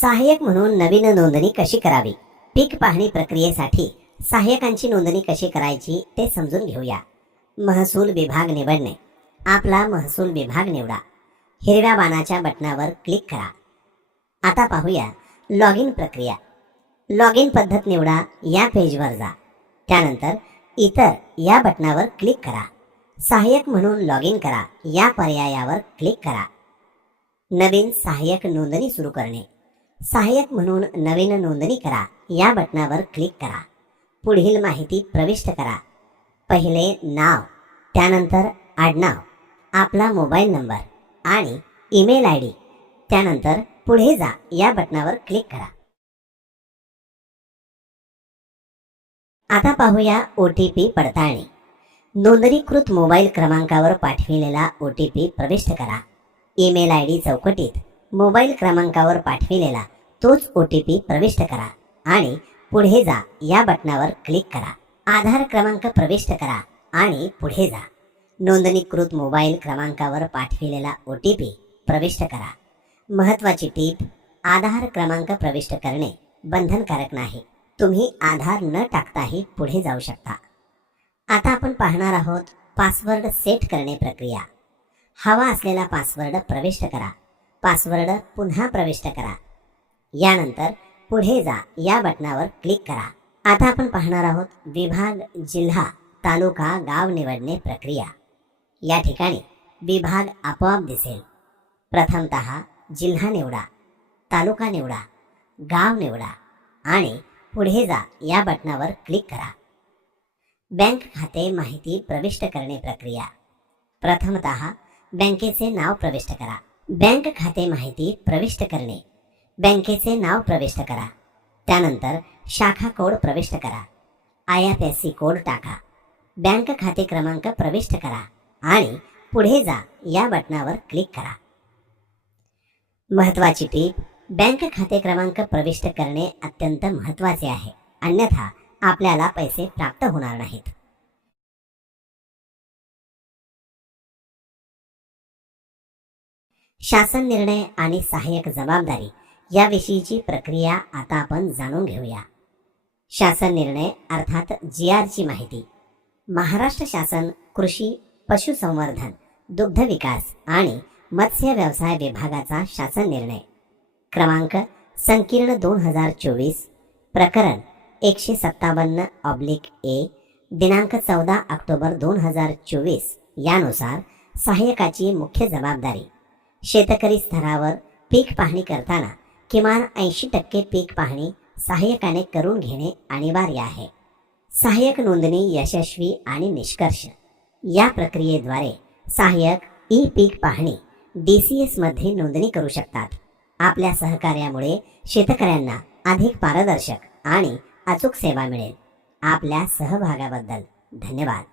सहाय्यक म्हणून नवीन नोंदणी कशी करावी? पीक पाहणी प्रक्रियेसाठी सहाय्यकांची नोंदणी कशी करायची ते समजून घेऊया. महसूल विभाग निवडणे. आपला महसूल विभाग निवडा. हिरव्या बाणाच्या बटणावर क्लिक करा. आता पाहूया लॉग इन प्रक्रिया. लॉग इन पद्धत निवडा या पेजवर जा. त्यानंतर इतर या बटणावर क्लिक करा. सहाय्यक म्हणून लॉग इन करा या पर्यायावर क्लिक करा. नवीन सहाय्यक नोंदणी सुरू करणे. सहाय्यक म्हणून नवीन नोंदणी करा. या बटणावर क्लिक करा. पुढील माहिती प्रविष्ट करा. पहिले नाव त्यानंतर आडनाव आपला मोबाईल नंबर आणि ईमेल आय डी. त्यानंतर पुढे जा या बटणावर क्लिक करा. आता पाहूया ओ टी पी पडताळणी. नोंदणीकृत मोबाईल क्रमांकावर पाठविलेला ओ टी पी प्रविष्ट करा. ईमेल आय डी चौकटीत. मोबाईल क्रमांकावर पाठविलेला तोच ओ टी पी प्रविष्ट करा आणि पुढे जा. या बटणावर क्लिक करा. आधार क्रमांक प्रविष्ट करा आणि पुढे जा. नोंदणीकृत मोबाईल क्रमांकावर पाठविलेला ओ टी पी प्रविष्ट करा. महत्वाची टीप आधार क्रमांक प्रविष्ट करणे बंधनकारक नाही. तुम्ही आधार न टाकताही पुढे जाऊ शकता. आता आपण पाहणार आहोत पासवर्ड सेट करणे प्रक्रिया. हवा असलेला पासवर्ड प्रविष्ट करा. पासवर्ड पुन्हा प्रविष्ट करा. यानंतर पुढे जा या बटणावर क्लिक करा. आता आपण पाहणार आहोत विभाग जिल्हा तालुका गाव निवडणे प्रक्रिया. या ठिकाणी विभाग आपोआप दिसेल. प्रथमत जिल्हा निवडा तालुका निवडा गाव निवडा आणि पुढे जा या बटणावर क्लिक करा. बँक खाते माहिती प्रविष्ट करणे प्रक्रिया. प्रथमत बँकेचे नाव प्रविष्ट करा. बँक खाते माहिती प्रविष्ट करणे. बँकेचे नाव प्रविष्ट करा. त्यानंतर शाखा कोड प्रविष्ट करा. I F S C code टाका. बँक खाते क्रमांक प्रविष्ट करा आणि पुढे जा या बटणावर क्लिक करा. महत्वाची टीप बँक खाते क्रमांक प्रविष्ट करणे अत्यंत महत्त्वाचे आहे. अन्यथा आपल्याला पैसे प्राप्त होणार नाहीत. शासन निर्णय आणि सहाय्यक जबाबदारी याविषयीची प्रक्रिया आता आपण जाणून घेऊया. शासन निर्णय अर्थात जी आरची माहिती. महाराष्ट्र शासन कृषी पशुसंवर्धन दुग्ध विकास आणि मत्स्य व्यवसाय विभागाचा शासन निर्णय. क्रमांक संकीर्ण दोन हजार चोवीस प्रकरण एकशे सत्तावन्न ऑब्लिक ए दिनांक चौदा ऑक्टोबर दोन हजार चोवीस यानुसार सहाय्यकाची मुख्य जबाबदारी. शेतकरी स्तरावर पीक पाहणी करताना किमान ऐंशी टक्के पीक पाहणी सहाय्यकाने करून घेणे अनिवार्य आहे. सहाय्यक नोंदणी यशस्वी आणि निष्कर्ष. या प्रक्रियेद्वारे सहाय्यक ई पीक पाहणी डी सी एसमध्ये नोंदणी करू शकतात. आपल्या सहकार्यामुळे शेतकऱ्यांना अधिक पारदर्शक आणि अचूक सेवा मिळेल. आपल्या सहभागाबद्दल धन्यवाद.